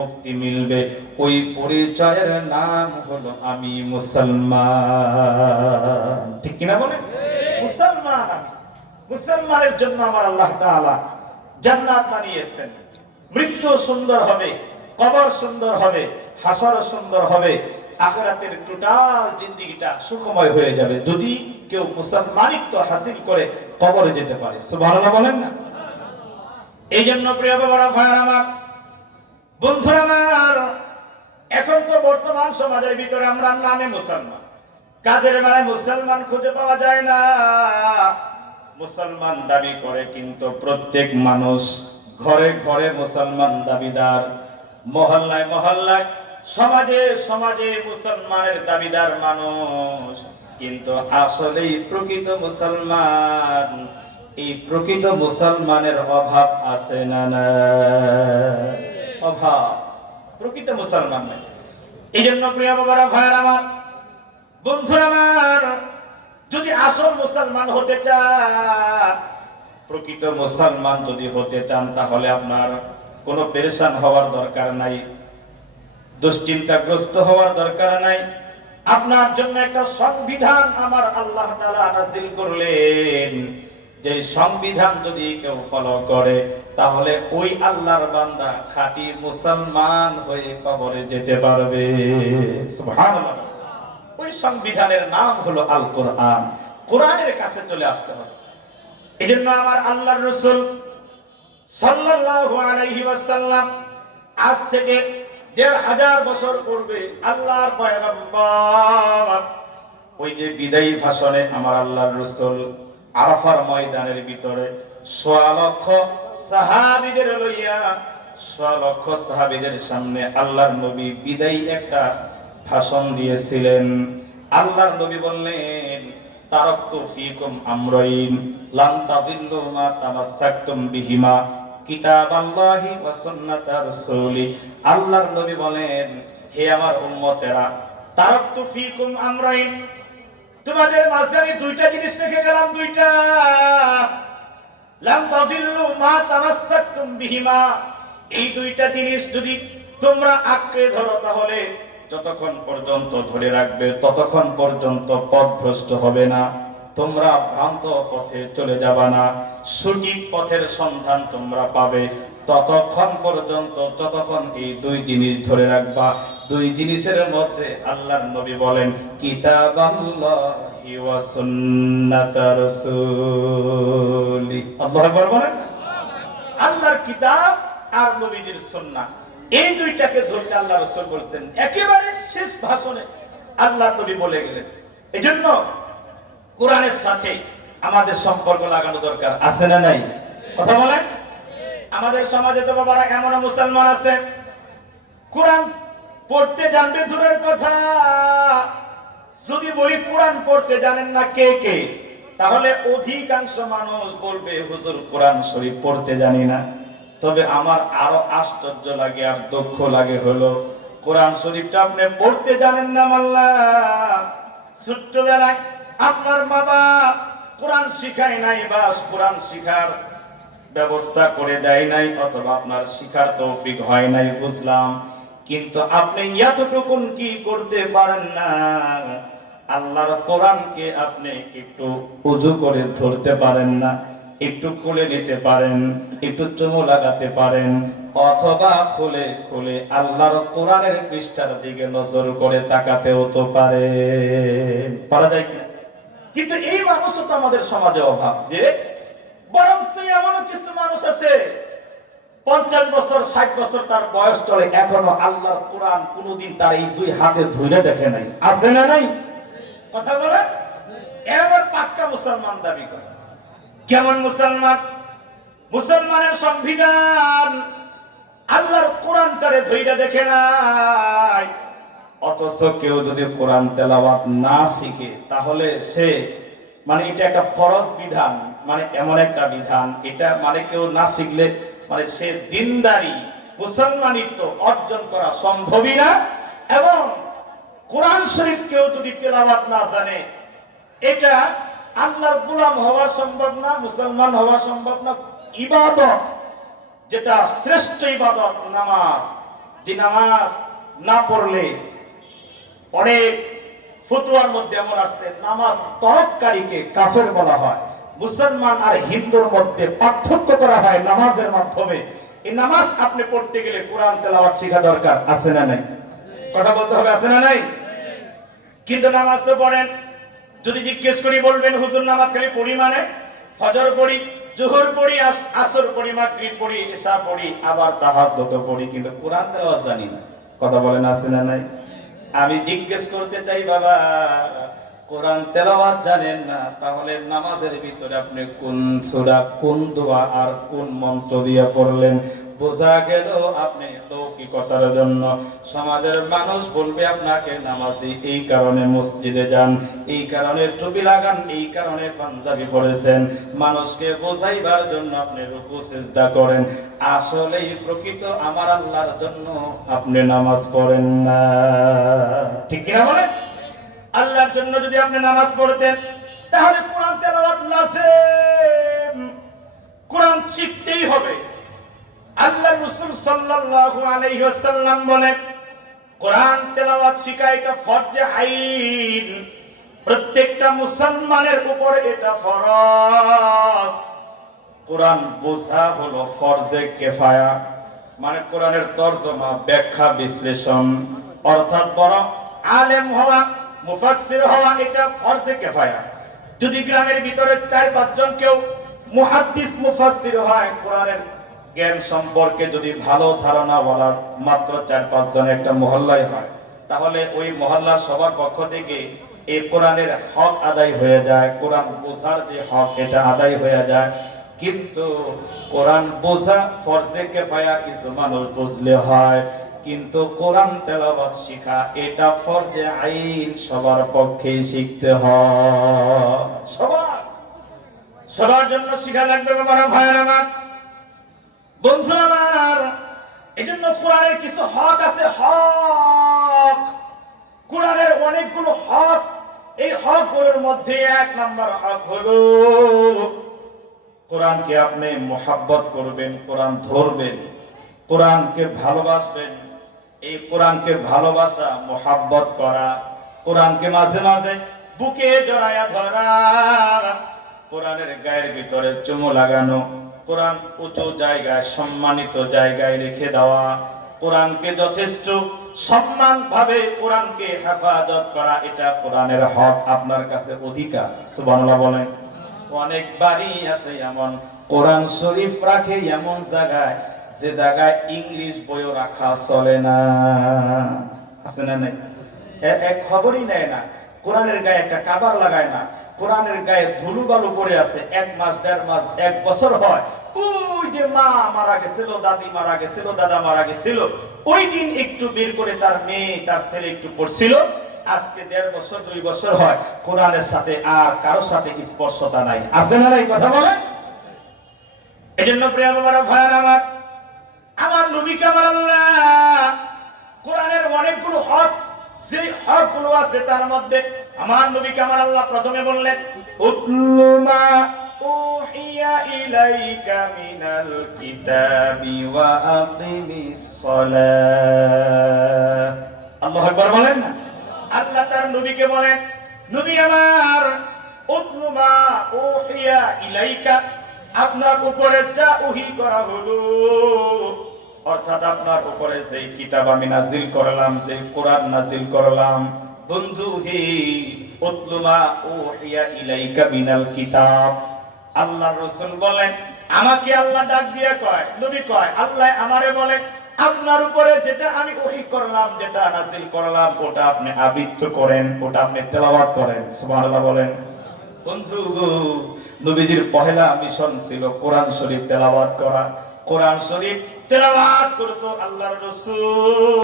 মুক্তি মিলবে। ওই পরিচয়ের নাম হলো আমি মুসলমান। ঠিক কিনা বলে? মুসলমান মুসলমানের জন্য আমার আল্লাহ তাআলা জান্নাত বানিয়েছেন। মৃত্যু সুন্দর হবে, কবর সুন্দর হবে হাসর সুন্দর হবে। আখেরাতের টোটাল জিন্দিগিটা সুখময় হয়ে যাবে। যদি কেউ মুসলমানিত্ব হাসিল করে, কবরে যেতে পারে। সুবহানাল্লাহ বলেন না? এই জন্য প্রিয় বাবারা ভাইয়ার আমার বন্ধুরা আমার, এখন তো বর্তমান সমাজের ভিতরে আমরা নামে মুসলমান। কাজের বেলায় মুসলমান খুঁজে পাওয়া যায় না। মুসলমান দাবি করে কিন্তু প্রত্যেক মানুষ ঘরে ঘরে মুসলমান দাবিদার। মহল্লায় মহল্লায়, সমাজে সমাজে মুসলমানের দাবিদার মানুষ। কিন্তু আসলেই প্রকৃত মুসলমান, এই প্রকৃত মুসলমানের অভাব আছে না না অভাব। প্রকৃত মুসলমান নাই এই জন্য প্রিয় বাবারা, ভাইয়ের আমার, বন্ধুরা আমার, যদি আসল মুসলমান হতে চান, প্রকৃত মুসলমান যদি হতে চান, তাহলে আপনার কোনো পেরেশান হওয়ার দরকার নাই, দুশ্চিন্তাগ্রস্ত হওয়ার দরকার নাই। আপনার জন্য একটা সংবিধান আমার আল্লাহ তাআলা নাজিল করলেন। যে সংবিধান যদি কেউ ফলো করে, তাহলে ওই আল্লাহর বান্দা খাঁটি মুসলমান হয়ে কবরে যেতে পারবে। ওই সংবিধানের নাম হলো আল কোরআন কোরআনের কাছে চলে আসতে হবে। এই জন্য আমার আল্লাহর রসুল সাল্লাল্লাহু আজ থেকে দেড় হাজার বছর পূর্বে আল্লাহর ওই যে বিদায়ী ভাষণে আমার আল্লাহর রসুল আরাফার ময়দানের ভিতরে সোয়া লক্ষ সাহাবিদের লইয়া, সোয়া লক্ষ সাহাবিদের সামনে আল্লাহর নবী বিদায়ী একটা ভাষণ দিয়েছিলেন। আল্লাহর নবী বললেন তারাক্তু ফিকুম আমরাইন, লান তাযিল্লু মা তামাসসাকতুম বিহিমা কিতাবাল্লাহি ওয়া সুন্নাতার রাসূলি। আল্লাহর নবী বলেন, হে আমার উম্মতেরা তারাক্তু ফিকুম আমরাইন তোমাদের মাঝে আমি দুইটা জিনিস রেখে গেলাম, দুইটা। মা তামাসসাকতুম বিহিমা। এই দুইটা জিনিস যদি তোমরা আঁকড়ে ধরো তাহলে যতক্ষণ পর্যন্ত ধরে রাখবে, ততক্ষণ পর্যন্ত পথভ্রষ্ট হবে না। তোমরা ভ্রান্ত পথে চলে যাবা না। সঠিক পথের সন্ধান তোমরা পাবে। ততক্ষণ পর্যন্ত যতক্ষণ এই দুই জিনিস ধরে রাখবা, দুই জিনিসের মধ্যে আল্লাহর নবী বলেন কিতাব বলেন। আল্লাহর কিতাব আর নবীজির সুন্নাহ। এই দুইটাকে ধরতে আল্লাহ রসুল বলছেন। একেবারে শেষ ভাষণে আল্লাহ নবী বলে গেলেন। এই জন্য কোরআনের সাথে আমাদের সম্পর্ক লাগানো দরকার, আছে না নাই? কথা বলেন? আমাদের সমাজে তো বাবারা এমন মুসলমান আছে। কোরআন পড়তে জানবে দূরের কথা। যদি বলি কোরআন পড়তে জানেন না কে কে, তাহলে অধিকাংশ মানুষ বলবে, হুজুর, কোরআন শরীফ পড়তে জানি না। তবে আমার আরও আশ্চর্য লাগে, আর দুঃখ লাগে হলো, কোরআন শরীফটা আপনি পড়তে জানেন না মাল্লা। ছোট্টবেলায় আপনার বাবা কোরআন শিখায় নাই বা কোরআন শিখার ব্যবস্থা করে দেয় নাই, অথবা আপনার শিখার তৌফিক হয় নাই, বুঝলাম। কিন্তু আপনি এতটুকুন কি করতে পারেন না? আল্লাহর কোরআনকে আপনি একটু উজু করে ধরতে পারেন না, একটু খুলে নিতে পারেন, একটু চুমু লাগাতে পারেন, অথবা খুলে খুলে আল্লাহর কোরআনের পৃষ্ঠার দিকে নজর করে তাকাতেও তো পারে পারা যায় কিনা? কিন্তু এই মানুষ তো আমাদের সমাজে অভাব যে বরং সে এমন কিছু মানুষ আছে, পঞ্চাশ বছর, ষাট বছর তার বয়স চলে, এখনও আল্লাহর কোরআন কোনোদিন তার এই দুই হাতে ধরে দেখে নাই। আছে না নাই? কথা বলেন। এবার পাক্কা মুসলমান দাবি করে। কেমন মুসলমান? মুসলমানের সংবিধান আল্লাহর কোরআন তারে ধৈর্য দেখে নাই। অথচ কেউ যদি কোরআন তেলাওয়াত না শিখে, তাহলে সে মানে এটা একটা ফরজ বিধান মানে এমন একটা বিধান, এটা মানে কেউ না শিখলে মানে সে দিনদারি, মুসলমানিত্ব অর্জন করা সম্ভবই না। এবং কোরআন শরীফ কেউ যদি তেলাওয়াত না জানে, এটা আল্লাহর গোলাম হওয়া সম্ভব না, মুসলমান হওয়া সম্ভব না। ইবাদত, যেটা শ্রেষ্ঠ ইবাদত, নামাজ, যে নামাজ না পড়লে অনেক ফতুয়ার মধ্যে এমন আসছে, নামাজ তরককারীকে কাফের বলা হয়। মুসলমান আর হিন্দুর মধ্যে পার্থক্য করা হয় নামাজের মাধ্যমে। এই নামাজ আপনি পড়তে গেলে কোরআন তেলাওয়াত শেখা দরকার, আছে না নাই? কথা বলতে হবে, আছে না নাই? কিন্তু নামাজ তো পড়েন। যদি জিজ্ঞেস করি, বলবেন, হুজুর, নামাজ খালি পড়ি মানে? ফজর পড়ি, জোহর পড়ি, আস- আসর পড়ি, মাগরিব পড়ি, এশা পড়ি, আবার তাহাজ্জুদ পড়ি, কিন্তু কোরআন তেলাওয়াত জানি না। কথা বলেন, আছে না নাই? আমি জিজ্ঞেস করতে চাই বাবা। কোরআন তেলাওয়াত জানেন না, তাহলে নামাজের ভিতরে আপনি কোন সূরা, কোন দোয়া আর কোন মন্ত্র দিয়ে পড়লেন? বোঝা গেল আপনি লৌকিকতার জন্য। সমাজের মানুষ বলবে আপনাকে, নামাজি, এই কারণে মসজিদে যান, এই কারণে টুপি লাগান, এই কারণে পাঞ্জাবি পড়েছেন মানুষকে বোঝাইবার জন্য আপনি রুকু, সিজদা করেন। আসলেই প্রকৃত আমার আল্লাহর জন্য আপনি নামাজ পড়েন না। ঠিক কিনা বলেন? আল্লাহর জন্য যদি আপনি নামাজ পড়তেন, তাহলে কোরআন তেলাওয়াত লাজেম। কোরআন শিখতেই হবে। আল্লাহ রাসূল সাল্লাল্লাহু আলাইহি ওয়াসাল্লাম বলেন, কোরআন তেলাওয়াত শিখা এটা ফরজে আইন। প্রত্যেকটা মুসলমানের উপর এটা ফরজ। কোরআন বোঝা হলো ফরজে কেফায়া। মানে কোরআনের তর্জমা, ব্যাখ্যা, বিশ্লেষণ। অর্থাৎ বড় আলেম হওয়া মুফাসসির হওয়া এটা ফরজে কেফায়া। যদি গ্রামের ভিতরে চার পাঁচজন কেউ মুহাদ্দিস মুফাসসির হয়, কোরআনের জ্ঞান সম্পর্কে যদি ভালো ধারণা বলা মাত্র চার পাঁচজন একটা মহল্লায় হয়, তাহলে ওই মহল্লা সবার পক্ষ থেকে এই কোরআনের হক আদায় হয়ে যায়, কোরআন বোঝার যে হক এটা আদায় হয়ে যায়। কিন্তু কোরআন বোঝা ফরজে কেফায়া কিছু মানুষ বুঝলে হয়। কিন্তু কোরআন তেলাওয়াত শিখা, এটা ফরজে আইন সবার পক্ষে শিখতে হয়। সবার। সবার জন্য শিখা লাগবে বাবার ভাইয়ের আমার। বন্ধু আমার, এজন্য কোরআনের কিছু হক আছে, হক। কোরআনের অনেকগুলো হক, এই হকগুলোর মধ্যে এক নাম্বার হক হলো, কোরআনকে আপনি মোহাব্বত করবেন, কোরআন ধরবেন, কোরআনকে ভালোবাসবেন এই কোরআনকে ভালোবাসা, মোহাব্বত করা, কোরআনকে মাঝে মাঝে বুকে জড়ায়া ধরা, কোরআনের গায়ের ভিতরে চুমু লাগানো, কোরআন উঁচু জায়গায়, সম্মানিত জায়গায় রেখে দেওয়া, কোরআনকে যথেষ্ট সম্মান ভাবে কোরআনকে হেফাজত করা, এটা কোরআনের হক আপনার কাছে অধিকার, সুবহানাল্লাহ বলেন। অনেক বাড়ি আছে এমন, কোরআন শরীফ রাখে এমন জায়গায় যে জায়গায় ইংলিশ বইও রাখা চলে না। আছে না নাই? এক খবরই নেয় না। কোরআনের গায়ে একটা কাবার লাগায় না। কোরআনের গায়ে ধুলু বালু পড়ে আছে। এক মাস, দেড় মাস, এক বছর হয়। ওই যে মা মারা গেছিল, দাদি মারা গেছিল, দাদা মারা গেছিল। ওই দিন একটু বের করে তার মেয়ে, তার ছেলে একটু পড়ছিল। আজকে দেড় বছর, দুই বছর হয়। কোরআনের সাথে আর কারোর সাথে স্পর্শতা নাই। আছে না নাই কথা বলে? এজন্য প্রিয় বাবার, ভাইয়ের আমার আমার আল্লাহ কোরআনের অনেকগুলো হক যে হকগুলো আছে তার মধ্যে আমার নবীকে আমার আল্লাহ প্রথমে বললেন, উতলু মা উহিয়া ইলাইকা মিনাল কিতাবি ওয়া আকিমিস সালাহ বলেন না? আল্লাহ তার নবীকে বলেন, নবী আমার, উতলু মা উহিয়া ইলাইকা, আপনার উপরে যা ওহী করা হলো অর্থাৎ আপনার উপরে যে কিতাব আমি নাজিল করলাম যে কোরআন নাজিল করলাম, বন্ধু উতলুমা ইলাইকা মিনাল কিতাব। বলেন, আমাকে আল্লাহ ডাক দিয়ে কয়, নবী কয়, আল্লাহ আমারে বলে, আপনার উপরে যেটা আমি ওহী করলাম, যেটা নাজিল করলাম, ওটা আপনি আবৃত্ত করেন, ওটা আপনি তেলাওয়াত করেন। বলেন। বন্ধু, নবীজির পহেলা মিশন ছিল কোরআন শরীফ তেলাওয়াত করা। কোরআন শরীফ তেলাওয়াত করতো আল্লাহর রাসূল।